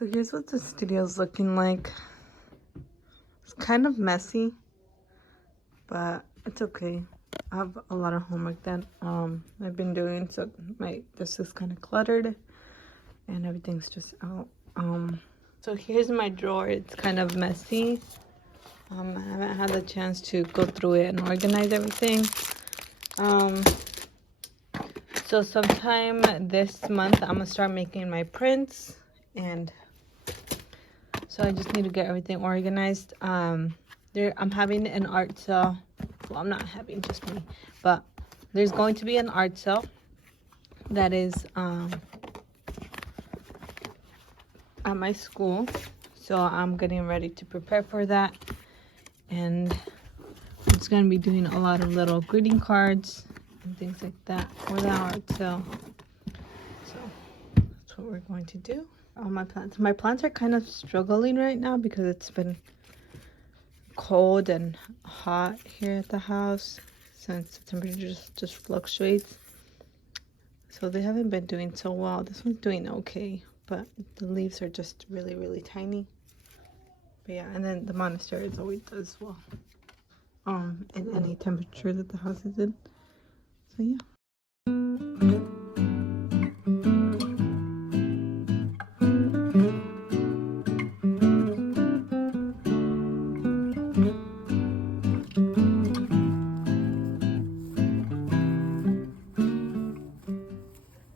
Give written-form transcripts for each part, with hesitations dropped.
So here's what the studio is looking like. It's kind of messy, but it's okay. I have a lot of homework that I've been doing, so my this is kind of cluttered and everything's just out. So here's my drawer. It's kind of messy. I haven't had the chance to go through it and organize everything. So sometime this month I'm gonna start making my prints, and so I just need to get everything organized. I'm having an art sale. Well, I'm not having, just me, but there's going to be an art sale that is at my school, so I'm getting ready to prepare for that, and I'm just gonna be doing a lot of little greeting cards and things like that for the art sale. So that's what we're going to do. All my plants are kind of struggling right now because it's been cold and hot here at the house since the temperature just fluctuates, so they haven't been doing so well. This one's doing okay, but the leaves are just really tiny. But yeah, and then the monastery is always does well in any temperature that the house is in. So yeah.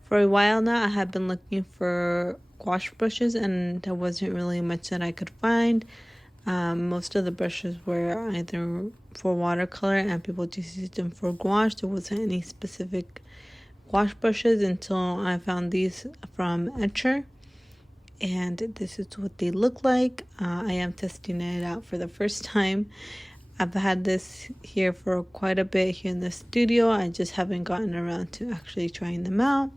For a while now, I have been looking for gouache brushes, and there wasn't really much that I could find. Most of the brushes were either for watercolor, and people just used them for gouache. There wasn't any specific gouache brushes until I found these from Etchr, and this is what they look like. I am testing it out for the first time. I've had this here for quite a bit here in the studio. I just haven't gotten around to actually trying them out,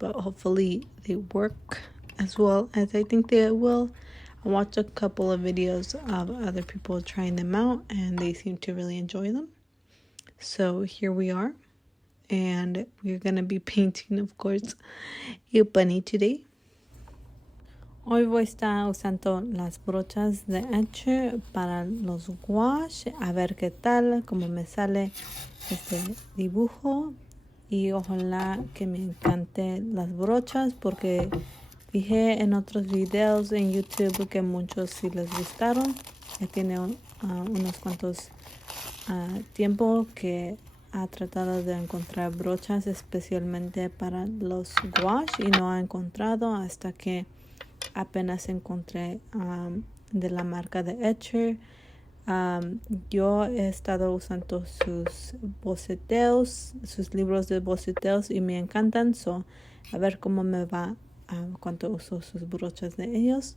but hopefully they work as well as I think they will. I watched a couple of videos of other people trying them out, and they seem to really enjoy them. So here we are, and we're gonna be painting, of course, a bunny today. Hoy voy a estar usando las brochas de Etchr para los gouache, a ver qué tal, cómo me sale este dibujo, y ojalá que me encante las brochas, porque fijé en otros videos en YouTube que muchos sí les gustaron. Ya tiene unos cuantos tiempo que ha tratado de encontrar brochas especialmente para los gouache y no ha encontrado, hasta que apenas encontré de la marca de Etchr. Yo he estado usando sus boceteos, sus libros de boceteos, y me encantan. So, a ver cómo me va cuando uso sus brochas de ellos.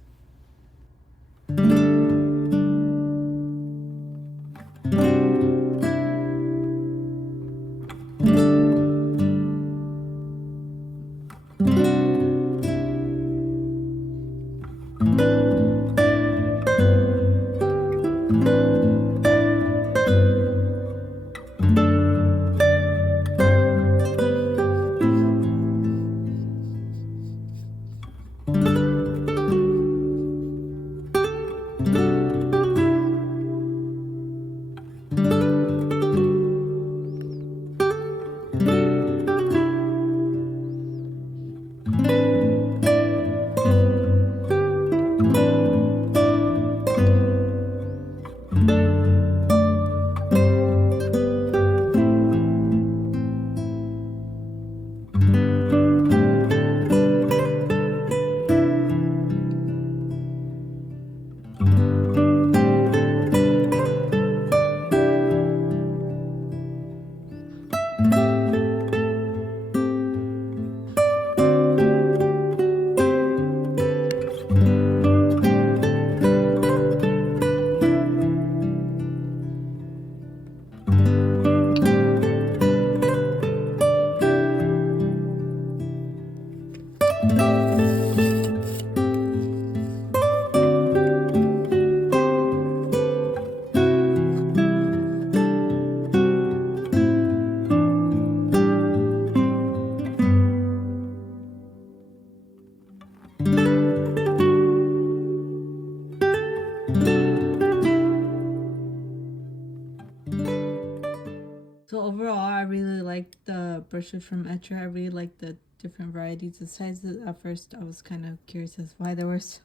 like the brushes from Etchr. I really like the different varieties and sizes. At first, I was kind of curious as why there was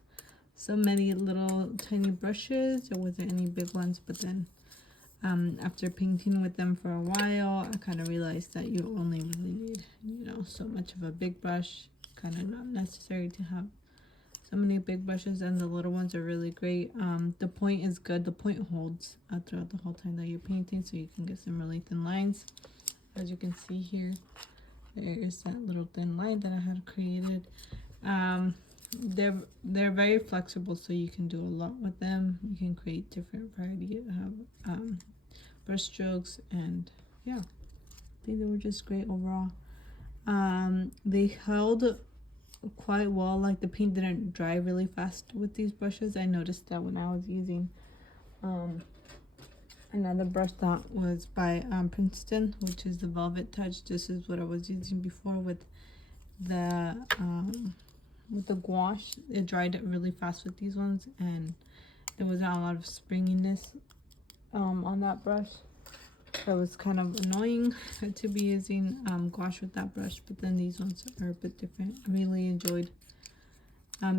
so many little tiny brushes. There wasn't any big ones, but then after painting with them for a while, I kind of realized that you only really need, so much of a big brush. Kind of not necessary to have so many big brushes, and the little ones are really great. The point is good. The point holds throughout the whole time that you're painting, so you can get some really thin lines. As you can see here, there is that little thin line that I had created. They're very flexible, so you can do a lot with them. You can create different variety of brush strokes, and yeah, I think they were just great overall. They held quite well. Like, the paint didn't dry really fast with these brushes. I noticed that when I was using another brush that was by Princeton, which is the Velvet Touch. This is what I was using before with the gouache. It dried really fast with these ones, and there wasn't a lot of springiness on that brush. It was kind of annoying to be using gouache with that brush, but then these ones are a bit different. I really enjoyed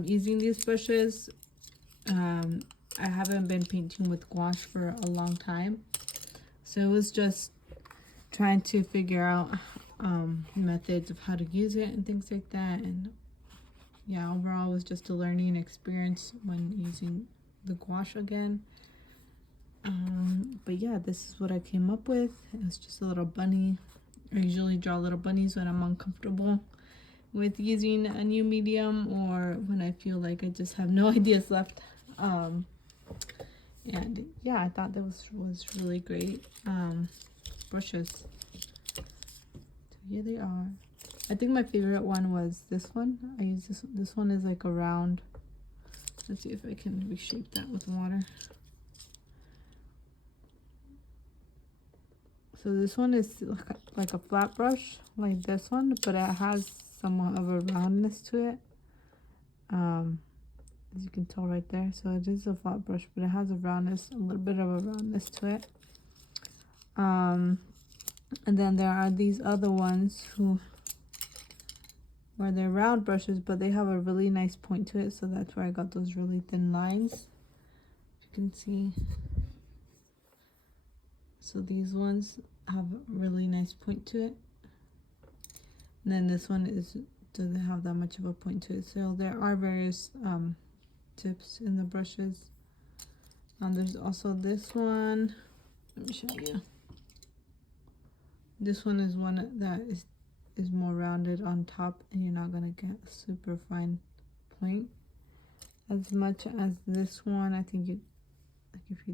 using these brushes. I haven't been painting with gouache for a long time, so it was just trying to figure out methods of how to use it and things like that. And yeah, overall it was just a learning experience when using the gouache again. But yeah, this is what I came up with. It's just a little bunny. I usually draw little bunnies when I'm uncomfortable with using a new medium, or when I feel like I just have no ideas left. And yeah, I thought that was really great brushes. So here they are. I think my favorite one was this one. I use this one is like a round. Let's see if I can reshape that with water. So this one is like a flat brush, like this one, but it has somewhat of a roundness to it. As you can tell right there. So it is a flat brush, but it has a roundness, a little bit of a roundness to it. And then there are these other ones where they're round brushes, but they have a really nice point to it. So that's where I got those really thin lines. You can see. So these ones have a really nice point to it. And then this one doesn't have that much of a point to it. So there are various tips in the brushes. There's also this one. Let me show you. This one is one that is more rounded on top, and you're not gonna get a super fine point as much as this one. I think if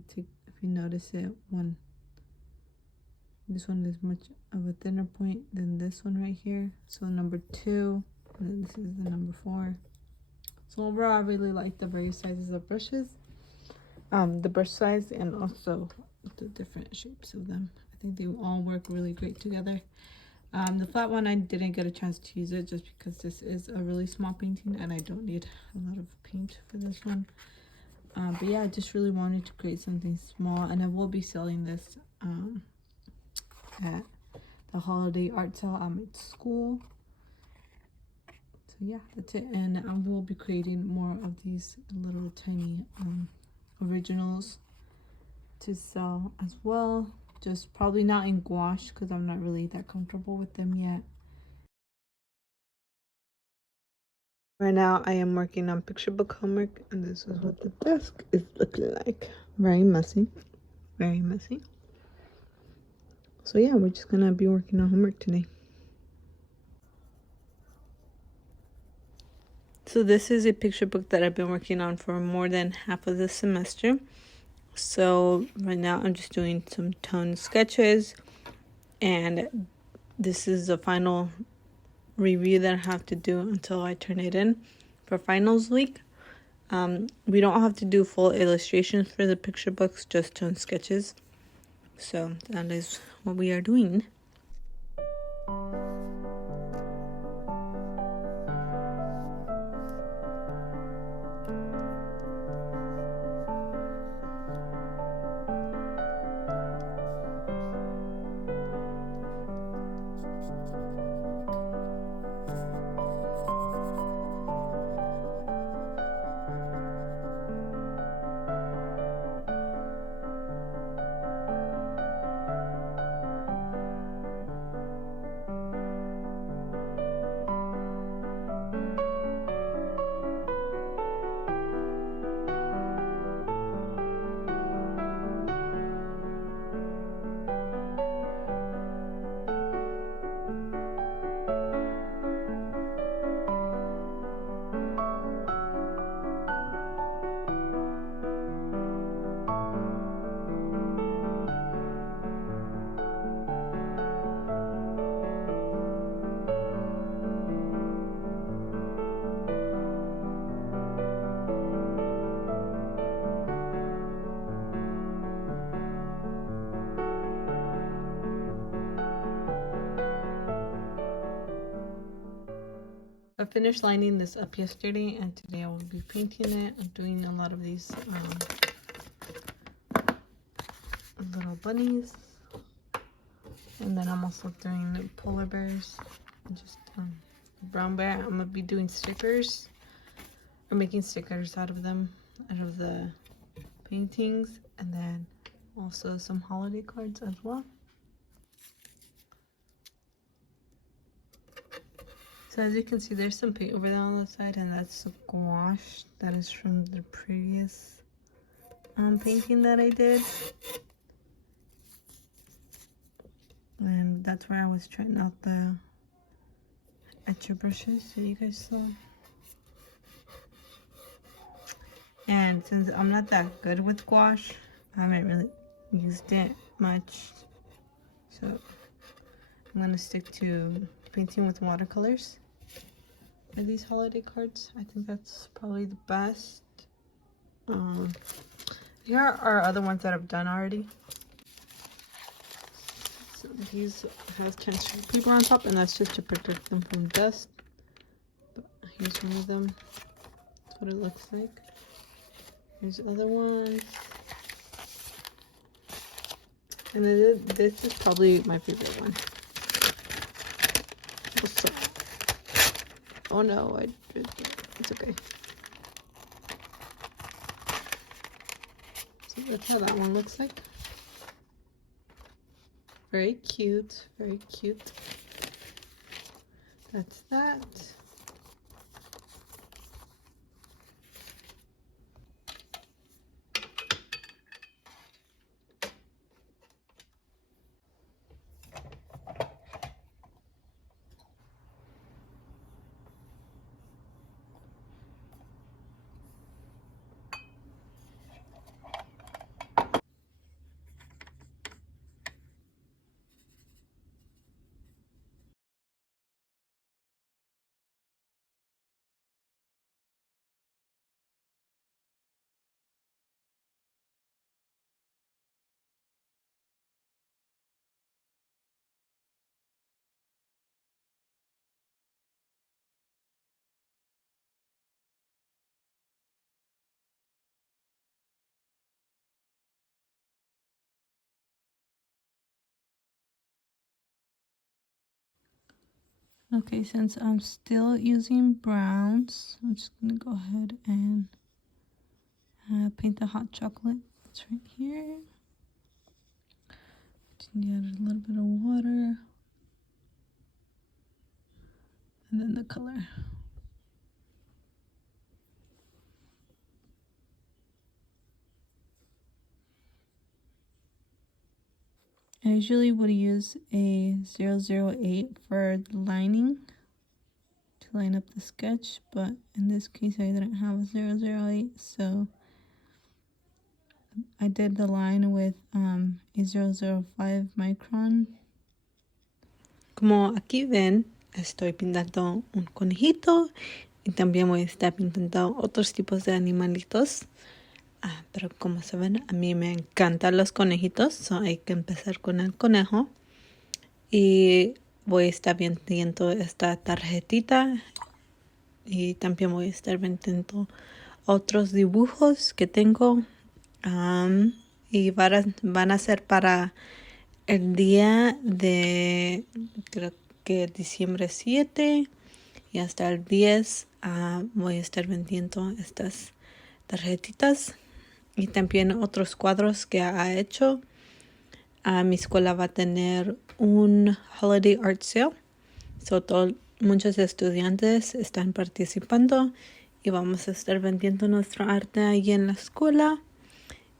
you notice it, this one is much of a thinner point than this one right here. So number 2, and then this is the number 4. So overall, I really like the various sizes of brushes, the brush size, and also the different shapes of them. I think they all work really great together. The flat one, I didn't get a chance to use it just because this is a really small painting and I don't need a lot of paint for this one. But yeah, I just really wanted to create something small, and I will be selling this at the holiday art sale at school. So yeah, that's it. And I will be creating more of these little tiny originals to sell as well. Just probably not in gouache because I'm not really that comfortable with them yet. Right now I am working on picture book homework, and this is what the desk is looking like. Very messy, very messy. So yeah, we're just gonna be working on homework today. So this is a picture book that I've been working on for more than half of the semester. So right now I'm just doing some tone sketches, and this is the final review that I have to do until I turn it in for finals week. We don't have to do full illustrations for the picture books, just tone sketches. So that is what we are doing. I finished lining this up yesterday, and today I will be painting it. I'm doing a lot of these little bunnies, and then I'm also doing polar bears and just brown bear. I'm gonna be doing stickers, or making stickers out of them, out of the paintings, and then also some holiday cards as well. So as you can see, there's some paint over there on the side, and that's gouache. That is from the previous painting that I did. And that's where I was trying out the Etchr brushes that you guys saw. And since I'm not that good with gouache, I haven't really used it much. So I'm gonna stick to painting with watercolors for these holiday cards. I think that's probably the best. Here are other ones that I've done already. So these have tension paper on top, and that's just to protect them from dust. But here's one of them. That's what it looks like. Here's other ones. And this is probably my favorite one. Oh no, it's okay. So that's how that one looks like. Very cute, very cute. That's that. Okay, since I'm still using browns, I'm just gonna go ahead and paint the hot chocolate. It's right here. Just need a little bit of water, and then the color. I usually would use a 008 for the lining to line up the sketch, but in this case I didn't have a 008, so I did the line with a 005 micron. Como aquí ven, estoy pintando un conejito y también voy a estar pintando otros tipos de animalitos. Pero como se ven, a mí me encantan los conejitos, so hay que empezar con el conejo. Y voy a estar vendiendo esta tarjetita, y también voy a estar vendiendo otros dibujos que tengo, y van a ser para el día de, creo que diciembre 7 y hasta el 10 voy a estar vendiendo estas tarjetitas. Y también otros cuadros que ha hecho. Mi escuela va a tener un Holiday Art Sale. Muchos estudiantes están participando y vamos a estar vendiendo nuestro arte ahí en la escuela.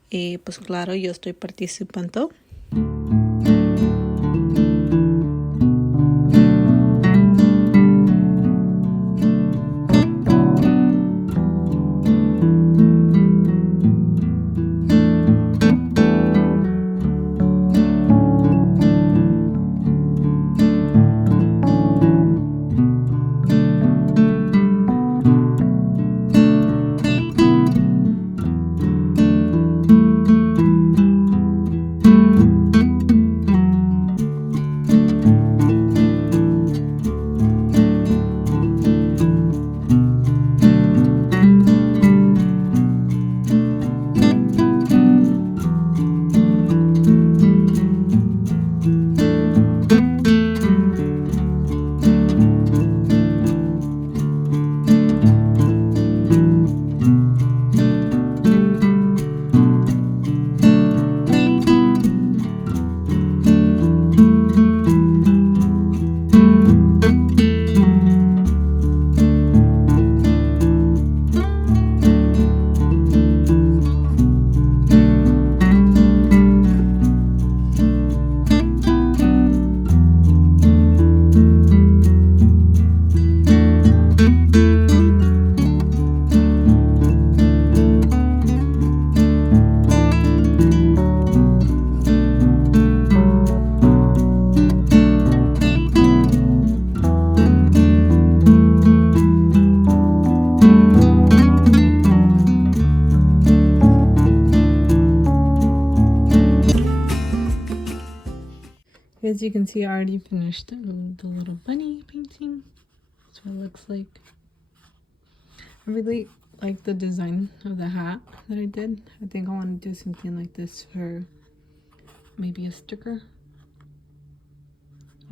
Y pues claro, yo estoy participando. as you can see, I already finished the little bunny painting. That's what it looks like. I really like the design of the hat that I did. I think I want to do something like this for maybe a sticker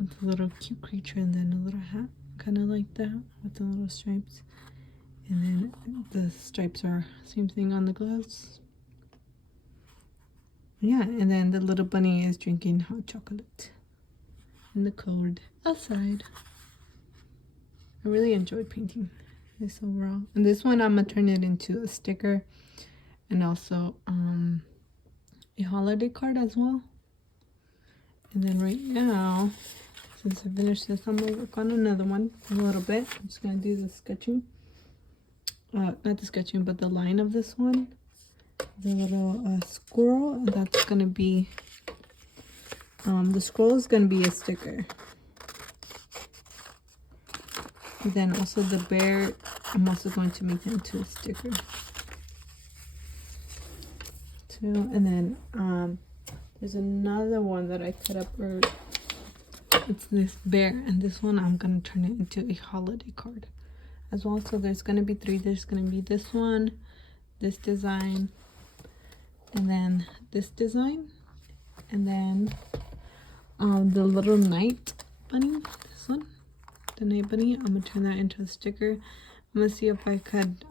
with a little cute creature and then a little hat, kind of like that with the little stripes. And then the stripes are same thing on the gloves. Yeah, and then the little bunny is drinking hot chocolate in the cold outside. I really enjoyed painting this overall. And this one I'm gonna turn it into a sticker and also a holiday card as well. And then right now, since I finished this, I'm gonna work on another one a little bit. I'm just gonna do the sketching. Not the sketching, but the line of this one. The little squirrel, that's gonna be the scroll is gonna be a sticker. And then also the bear, I'm also going to make that into a sticker too. And then there's another one that I cut up, or it's this bear, and this one I'm gonna turn it into a holiday card as well. So there's gonna be three. There's gonna be this one, this design, and then this design, and then the little night bunny, this one, the night bunny. I'm gonna turn that into a sticker. I'm gonna see if I could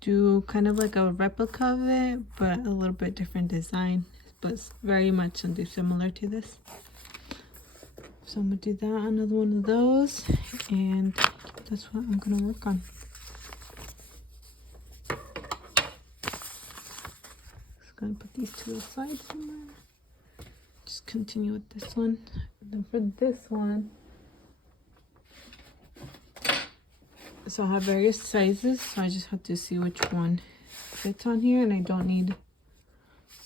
do kind of like a replica of it, but a little bit different design, but very much something similar to this. So I'm gonna do that, another one of those, and that's what I'm gonna work on. Just gonna put these to the side somewhere. Just continue with this one. And then for this one, so I have various sizes, so I just have to see which one fits on here, and I don't need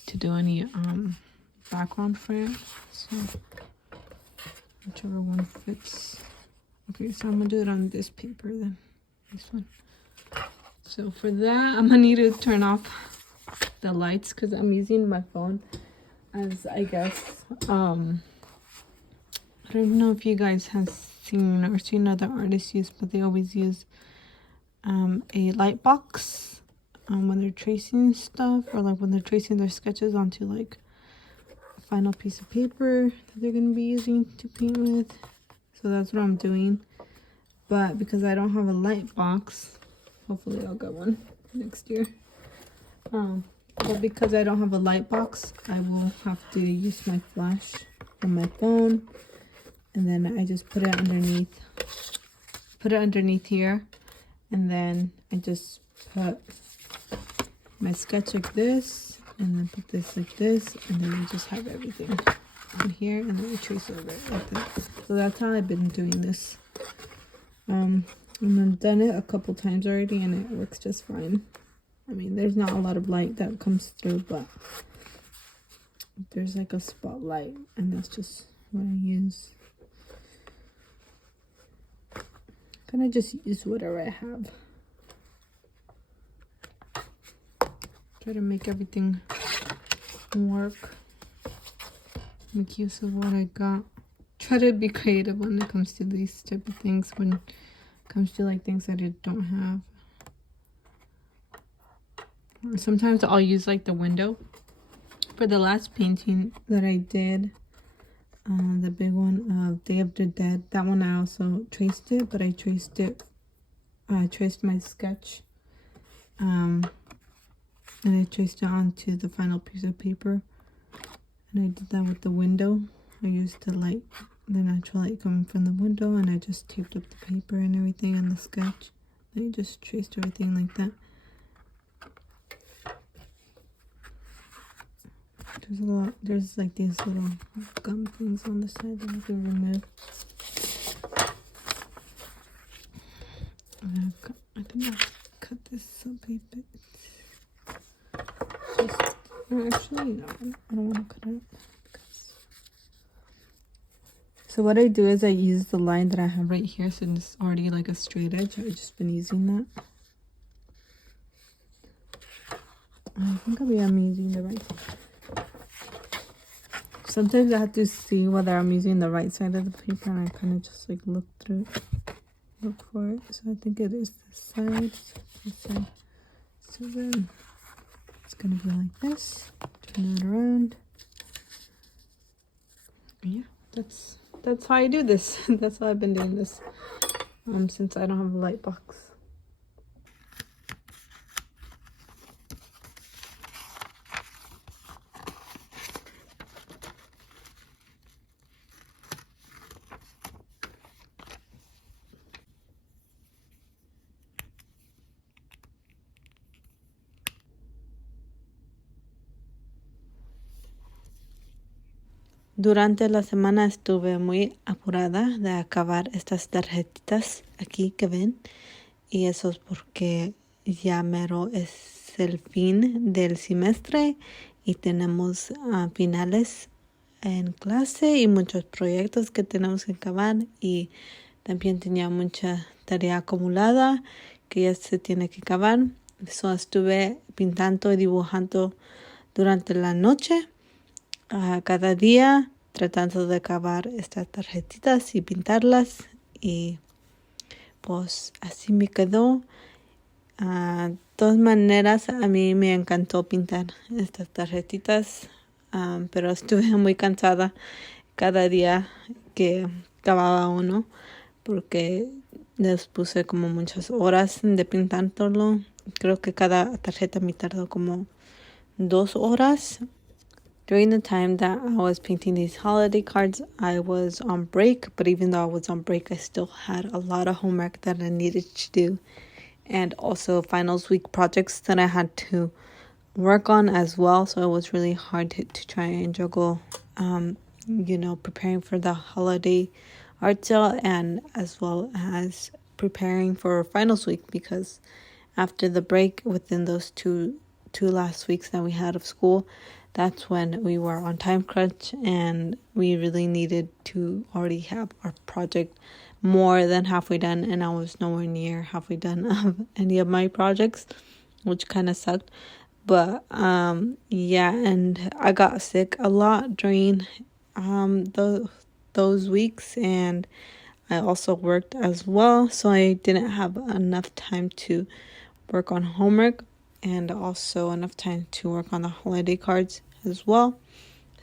to do any background for it, so whichever one fits. Okay, so I'm gonna do it on this paper then, this one. So for that, I'm gonna need to turn off the lights because I'm using my phone as, I guess, I don't know if you guys have seen or seen other artists use, but they always use a light box when they're tracing stuff, or like when they're tracing their sketches onto like a final piece of paper that they're going to be using to paint with. So that's what I'm doing. But because I don't have a light box, hopefully I'll get one next year. But because I don't have a light box, I will have to use my flash on my phone, and then I just put it underneath here, and then I just put my sketch like this, and then put this like this, and then I just have everything on here, and then I trace over it like that. So that's how I've been doing this. And I've done it a couple times already, and it works just fine. I mean, there's not a lot of light that comes through, but there's like a spotlight, and that's just what I use. Kind of just use whatever I have. Try to make everything work. Make use of what I got. Try to be creative when it comes to these type of things, when it comes to like things that I don't have. Sometimes I'll use like the window. For the last painting that I did, the big one of Day of the Dead, that one I also traced it, but I traced my sketch, and I traced it onto the final piece of paper, and I did that with the window. I used the natural light coming from the window, and I just taped up the paper and everything on the sketch. I just traced everything like that. There's like these little gum things on the side that I can remove. I think I'll cut this up a bit. Actually, no, I don't want to cut it. So what I do is I use the line that I have right here, since it's already like a straight edge. I've just been using that. I think I'm using the right. sometimes I have to see whether I'm using the right side of the paper, and I kind of just like look for it. So I think it is this side. So then it's gonna be like this. Turn it around. Yeah, that's how I do this. That's how I've been doing this since I don't have a light box. Durante la semana estuve muy apurada de acabar estas tarjetitas aquí que ven, y eso es porque ya mero es el fin del semestre y tenemos finales en clase y muchos proyectos que tenemos que acabar, y también tenía mucha tarea acumulada que ya se tiene que acabar. So estuve pintando y dibujando durante la noche. Cada día tratando de acabar estas tarjetitas y pintarlas, y pues así me quedó. De todas maneras, a mí me encantó pintar estas tarjetitas, pero estuve muy cansada cada día que acababa uno, porque les puse como muchas horas de pintándolo. Creo que cada tarjeta me tardó como 2 horas. During the time that I was painting these holiday cards, I was on break, but even though I was on break, I still had a lot of homework that I needed to do, and also finals week projects that I had to work on as well. So it was really hard to try and juggle, preparing for the holiday art sale and as well as preparing for finals week, because after the break, within those two last weeks that we had of school, that's when we were on time crunch, and we really needed to already have our project more than halfway done, and I was nowhere near halfway done of any of my projects, which kind of sucked. But yeah, and I got sick a lot during those weeks, and I also worked as well, so I didn't have enough time to work on homework, and also enough time to work on the holiday cards as well.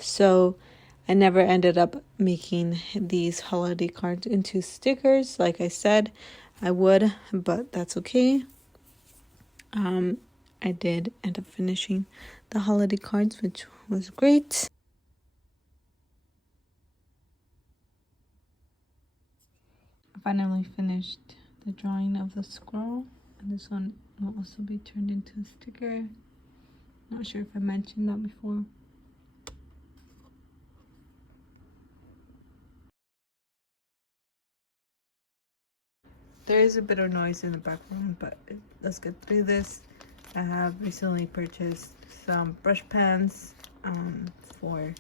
So I never ended up making these holiday cards into stickers like I said I would, but that's okay. I did end up finishing the holiday cards, which was great. I finally finished the drawing of the squirrel, and this one will also be turned into a sticker. Not sure if I mentioned that before. There is a bit of noise in the background, but let's get through this. I have recently purchased some brush pens for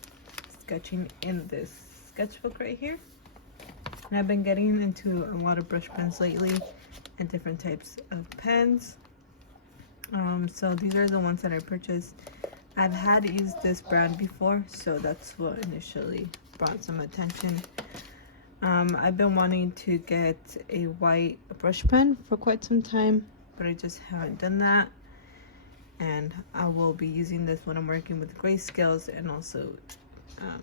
sketching in this sketchbook right here. And I've been getting into a lot of brush pens lately and different types of pens. So these are the ones that I purchased. I've had used this brand before, so that's what initially brought some attention. I've been wanting to get a white brush pen for quite some time, but I just haven't done that. And I will be using this when I'm working with grayscales, and also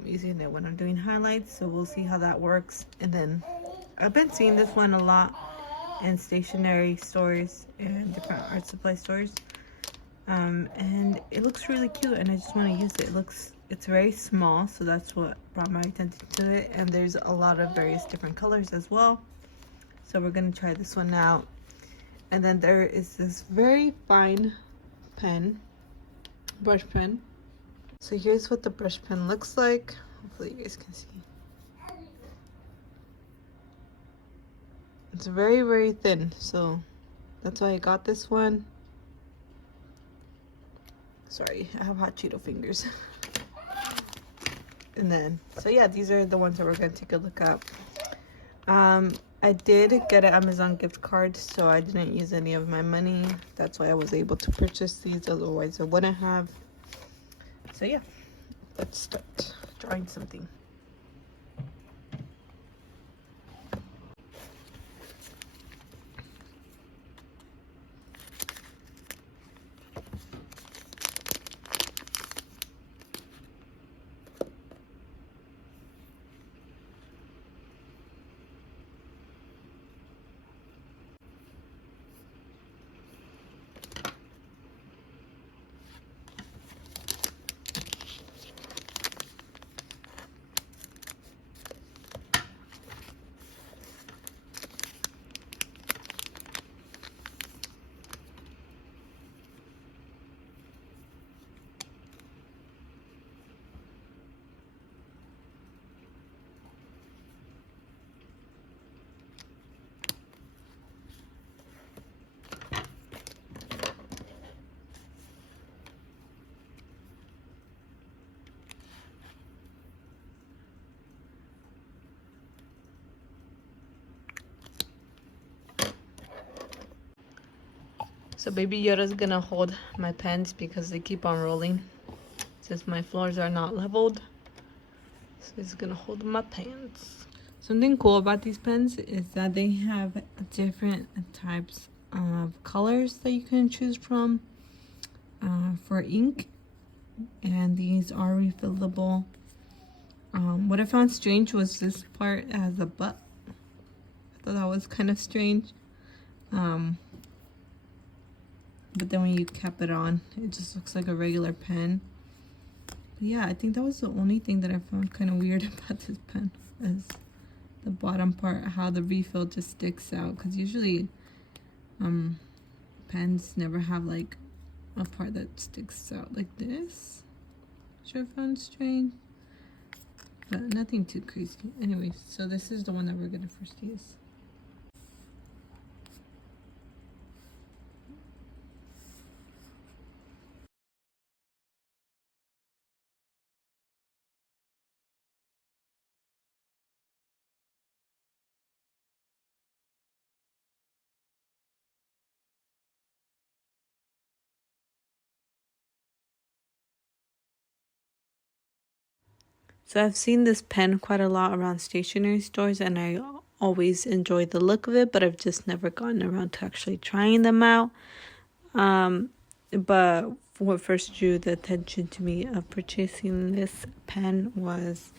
using it when I'm doing highlights, so we'll see how that works. And then I've been seeing this one a lot in stationery stores and different art supply stores, and it looks really cute, and I just want to use it. It's very small, so that's what brought my attention to it, and there's a lot of various different colors as well. So we're gonna try this one out. And then there is this very fine brush pen. So here's what the brush pen looks like. Hopefully you guys can see. It's very, very thin, so that's why I got this one. Sorry, I have hot Cheeto fingers. And then, so yeah, these are the ones that we're gonna take a look at. I did get an Amazon gift card, so I didn't use any of my money. That's why I was able to purchase these, otherwise I wouldn't have. So yeah, let's start drawing something. So Baby Yoda's gonna hold my pens because they keep on rolling since my floors are not leveled. So he's gonna hold my pens. Something cool about these pens is that they have different types of colors that you can choose from for ink, and these are refillable. What I found strange was this part has a butt. I thought that was kind of strange. But then when you cap it on, it just looks like a regular pen. But yeah, I think that was the only thing that I found kind of weird about this pen, is the bottom part, how the refill just sticks out. Because usually pens never have like a part that sticks out like this, which I found strange, but nothing too crazy. Anyways, so this is the one that we're gonna first use. So I've seen this pen quite a lot around stationery stores, and I always enjoy the look of it, but I've just never gotten around to actually trying them out. But what first drew the attention to me of purchasing this pen was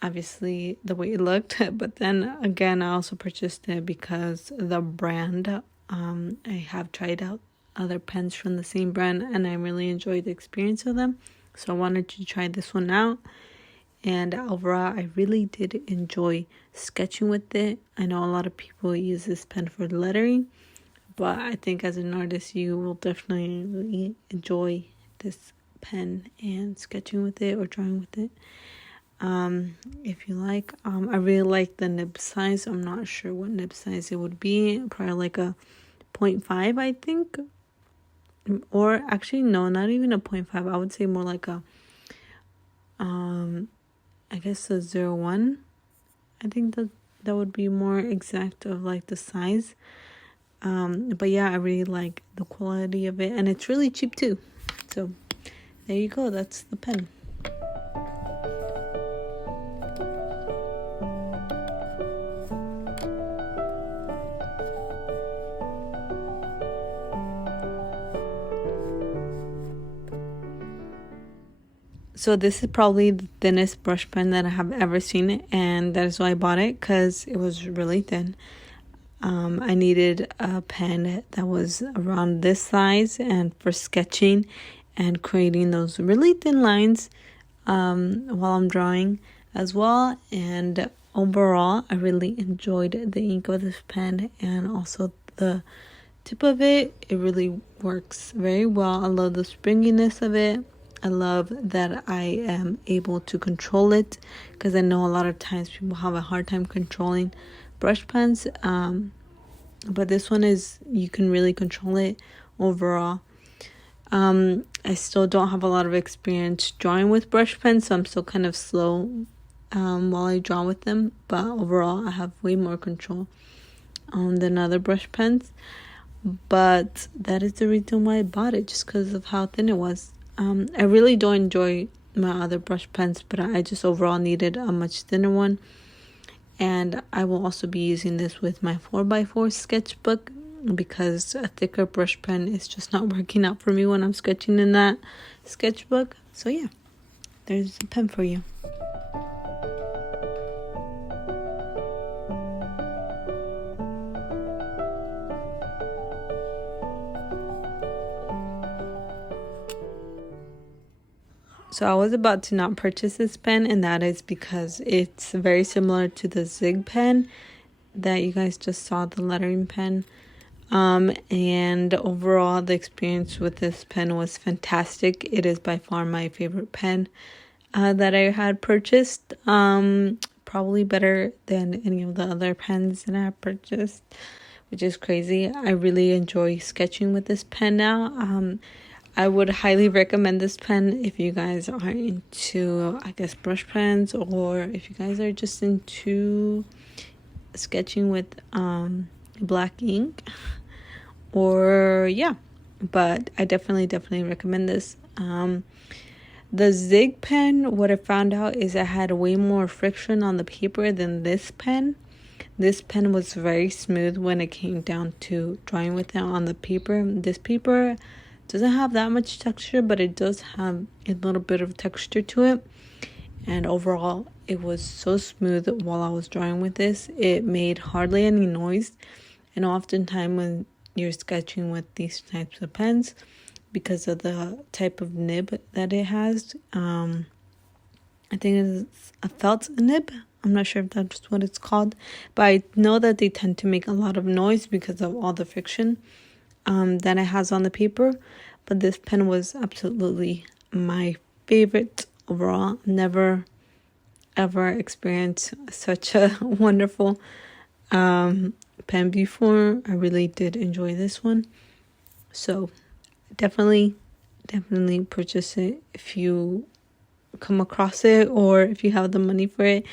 obviously the way it looked, but then again I also purchased it because the brand. I have tried out other pens from the same brand, and I really enjoyed the experience of them, so I wanted to try this one out. And overall, I really did enjoy sketching with it. I know a lot of people use this pen for lettering, but I think as an artist, you will definitely enjoy this pen and sketching with it or drawing with it. If you like, I really like the nib size. I'm not sure what nib size it would be. Probably like a 0.5, I think. Or actually, no, not even a 0.5. I would say more like a, I guess a 0.1. I think that would be more exact of like the size. But yeah, I really like the quality of it, and it's really cheap too. So there you go, that's the pen. So this is probably the thinnest brush pen that I have ever seen, and that is why I bought it, because it was really thin. I needed a pen that was around this size, and for sketching and creating those really thin lines while I'm drawing as well. And overall, I really enjoyed the ink of this pen, and also the tip of it. It really works very well. I love the springiness of it. I love that I am able to control it, because I know a lot of times people have a hard time controlling brush pens, but this one is, you can really control it overall. I still don't have a lot of experience drawing with brush pens, so I'm still kind of slow while I draw with them, but overall I have way more control than other brush pens. But that is the reason why I bought it, just because of how thin it was. I really don't enjoy my other brush pens, but I just overall needed a much thinner one. And I will also be using this with my 4x4 sketchbook because a thicker brush pen is just not working out for me when I'm sketching in that sketchbook. So yeah, there's a pen for you. So I was about to not purchase this pen, and that is because it's very similar to the Zig pen that you guys just saw, the lettering pen. And overall, the experience with this pen was fantastic. It is by far my favorite pen that I had purchased. Probably better than any of the other pens that I have purchased, which is crazy. I really enjoy sketching with this pen now. I would highly recommend this pen if you guys are into, I guess, brush pens, or if you guys are just into sketching with black ink, or yeah. But I definitely recommend this. The Zig pen, what I found out is it had way more friction on the paper than this pen. This pen was very smooth when it came down to drawing with it on the paper. This paper doesn't have that much texture, but it does have a little bit of texture to it. And overall, it was so smooth while I was drawing with this. It made hardly any noise. And oftentimes when you're sketching with these types of pens, because of the type of nib that it has, I think it's a felt nib. I'm not sure if that's what it's called, but I know that they tend to make a lot of noise because of all the friction that it has on the paper. But this pen was absolutely my favorite overall. Never ever experienced such a wonderful pen before. I really did enjoy this one. So definitely purchase it if you come across it, or if you have the money for it.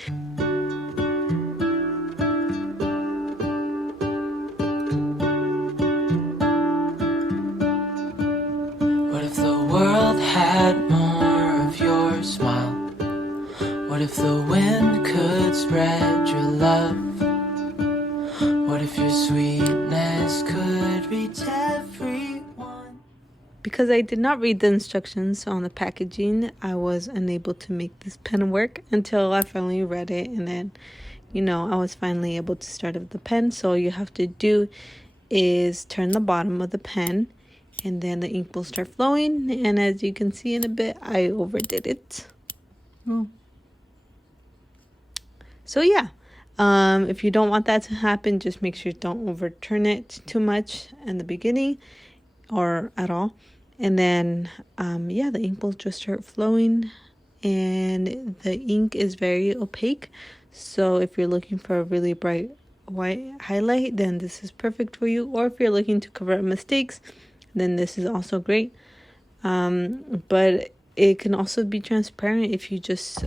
Had more of your smile. What if the wind could spread your love? What if your sweetness could reach everyone? Because I did not read the instructions on the packaging, I was unable to make this pen work until I finally read it, and then I was finally able to start up the pen. So all you have to do is turn the bottom of the pen, and then the ink will start flowing. And as you can see in a bit, I overdid it. So yeah, if you don't want that to happen, just make sure you don't overturn it too much in the beginning or at all. And then, yeah, the ink will just start flowing. And the ink is very opaque. So if you're looking for a really bright white highlight, then this is perfect for you. Or if you're looking to cover up mistakes, then this is also great. But it can also be transparent if you just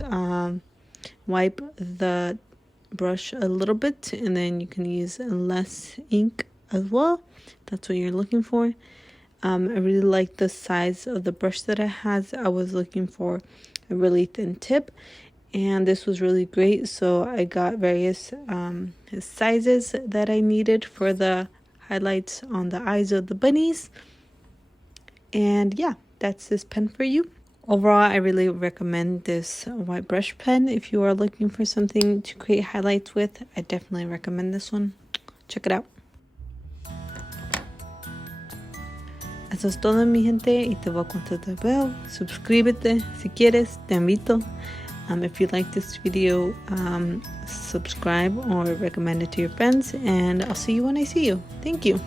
wipe the brush a little bit, and then you can use less ink as well. That's what you're looking for. I really like the size of the brush that it has. I was looking for a really thin tip, and this was really great. So I got various sizes that I needed for the highlights on the eyes of the bunnies. And yeah, that's this pen for you. Overall, I really recommend this white brush pen. If you are looking for something to create highlights with, I definitely recommend this one. Check it out. Eso es todo, mi gente, y te voy a contar de nuevo. Suscríbete si quieres, te invito. If you like this video, subscribe or recommend it to your friends, and I'll see you when I see you. Thank you.